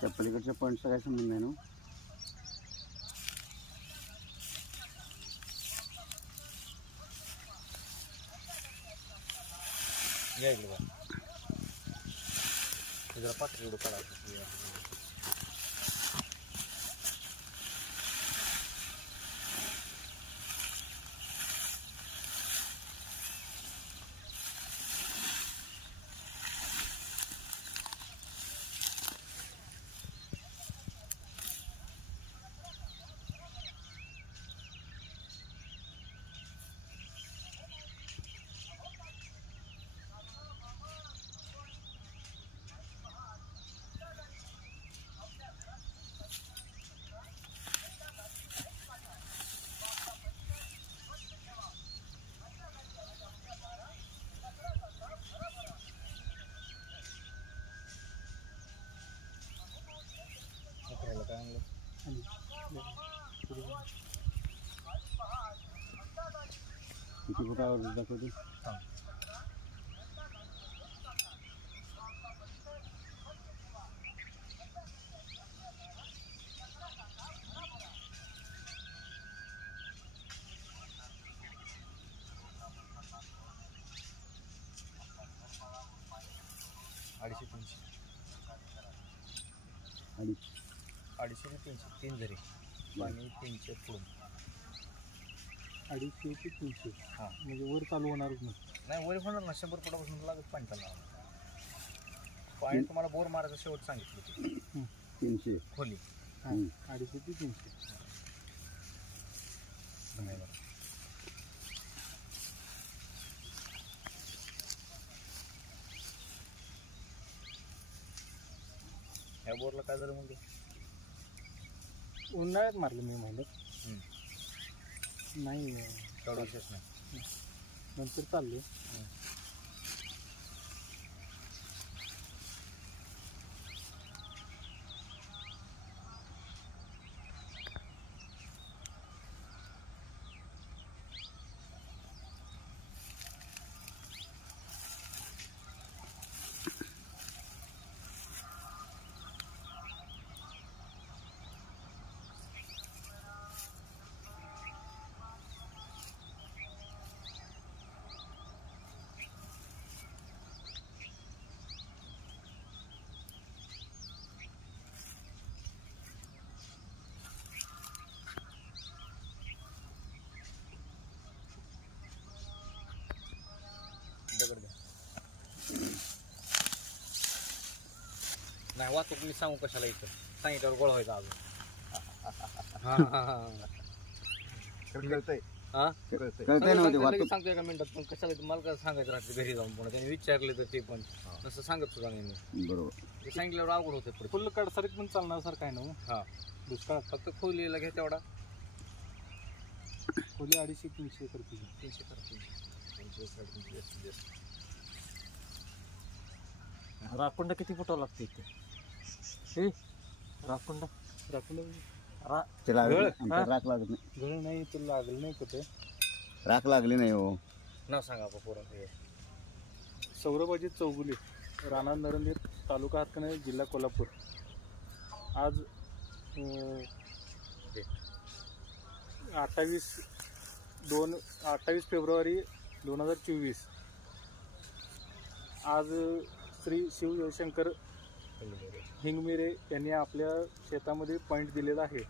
त्या पलीकडच्या पॉईंटचा काय संबंध नाही ना. जरा पात्र एवढं काढा. किती फुटावर दाखवते. अडीचशे ते 300 3 जरी आणि 300 फुडून 250 ते 300. हां म्हणजे वर चालू होणारच नाही. वर होणार ना. 100 फुटापासून लागत पाणी चालणार. पाणी तुम्हाला बोर मारायचं शेवट सांगितलं होतं. 300 खोली. 250 ते 300. ह्या बोरला काय झालं म्हणजे उन्हाळ्यात मारलं मे महिन्यात. नाही तेवढं विशेष नाही. नंतर चालले. नाही वाहतूक मी सांगू कशाला इथं सांगितल्यावर गोळा व्हायचा अजून. सांगतो एका मिनिटात. पण कशाला मला काय सांगायचं राहते घरी जाऊन. पुन्हा त्यांनी विचारले तर ते पण तसं सांगत सुद्धा नाही मी. बरोबर. ते सांगितल्यावर अवघड होते पुढे. फुल कडसारीत पण चालणार सर काय ना. हां दुष्काळात फक्त खोलीला घ्या तेवढा. खोली 250 ते 300 करते. 300 300 राखुंड किती फुटावं लागते इथे. राखुंड राख लागत नाही. गळ नाही तर लागलं नाही कुठे. राख लागली नाही हो. नाव सांगा पोरं. सौरभ अजित चौगुले, राणा नरंदे, तालुका हातकणंगले, जिल्हा कोल्हापूर. आज 28 फेब्रुवारी 2024. आज श्री शिव जयशंकर हिंगमिरे यांनी आपल्या शेतामध्ये पॉईंट दिलेला आहे.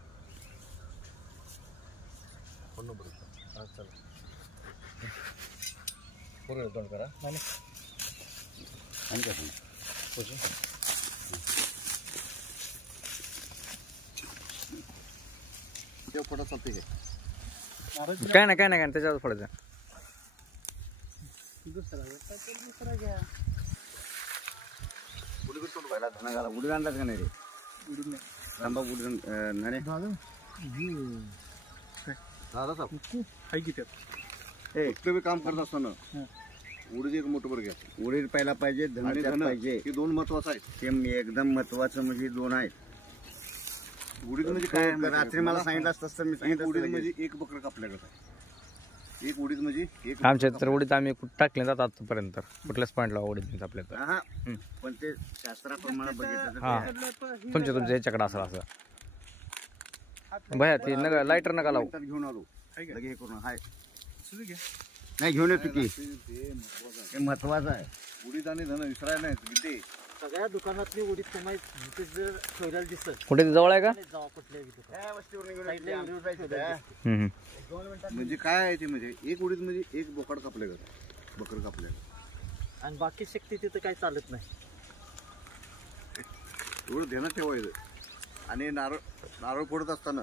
पूर्ण करा. आणि काय फोटो चालते काय नाही त्याच्यावर पडायचं. दुसरा घ्या. उडी आणलाच का नाही रे. थांबा उडी नाही आहे की त्यात तुम्ही काम करत असताना उडीद एक मोठं बरं घ्या. उडीद पहिला पाहिजे, धन पाहिजे. हे दोन महत्वाचं आहे. ते एकदम महत्वाचं म्हणजे दोन आहेत. उडीद म्हणजे काय रात्री मला सांगितलं असतं तर मी सांगितलं. उडीद म्हणजे एक बकरं कापल्याकडे एक उडीद म्हणजे एक आमच्या तर उडीत आम्ही कुठं टाकले जातात आतापर्यंत कुठल्याच पॉईंटला उडीत नाही आपल्या तर. हा पण ते शास्त्राप्रमाणे बघितलं तर हा तुमच्या याच्याकडे असं असं भया ते नका लाईटर नका लावू. ते घेऊन आलो लगे हे करून हाय नाही घेऊन येतो की हे महत्वाचं आहे. उडीद आणि धन विसरायला नाही किती सगळ्या दुकानातली उडीद कमाई जर ठेवलेलं दिसत कुठे ते जवळ आहे का? जावा कुठल्या म्हणजे काय आहे ते म्हणजे एक उडीद म्हणजे एक बोकड कापले का बकर कापले आणि बाकी शक्ती तिथं काही चालत नाही. एवढं ध्यानात ठेवायचं. आणि नारळ फोडत असताना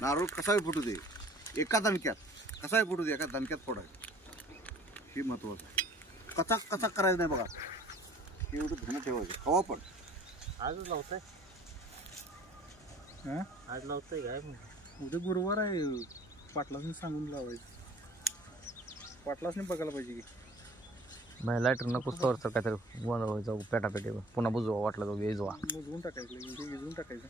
नारळ कसाही फुटू दे एका दणक्यात कसाही फुटू दे एका दणक्यात फोडायचं हे महत्वाचं आहे. कचा करायचं नाही बघा हे एवढं ध्यानात ठेवायचं. हवा पण आजच लावताय आज लावताय काय उद्या गुरुवार आहे पाटलासनी सांगून लावायचं. पाटलासनी बघायला पाहिजे की नाही लाईटर नकोच तर काहीतरी गोंधळ जाऊ पेटापेटी पुन्हा बुजवा वाटलं जाऊ येजवा मोजवून टाकायचं विजवून टाकायचं.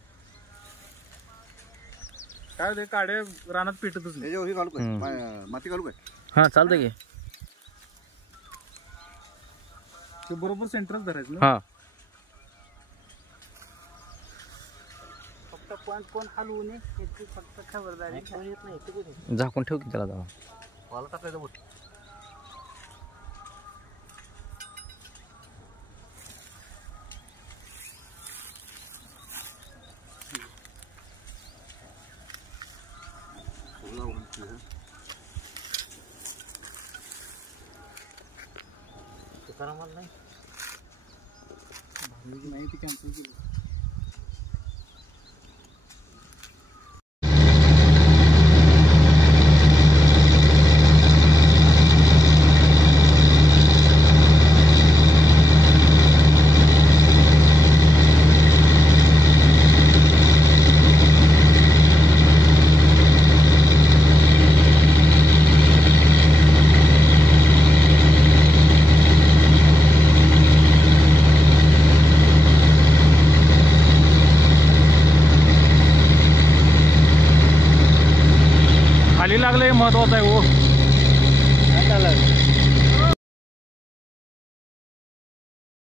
काय होते काड्या रानात पेटतच नाही. त्याच्यावर हे घालू काय माती घालू काय हां चालतं की ते बरोबर सेंटरच धरायचं ना. हां फक्त कोण हलवू नये फक्त खबरदारी येत नाही. झाकून ठेव की त्याला जाऊ. मला टाकायचं बोट तुकारामाला नाही नाही ते कॅन्सल केलं. खाली लागलंय महत्वाचं आहे. हो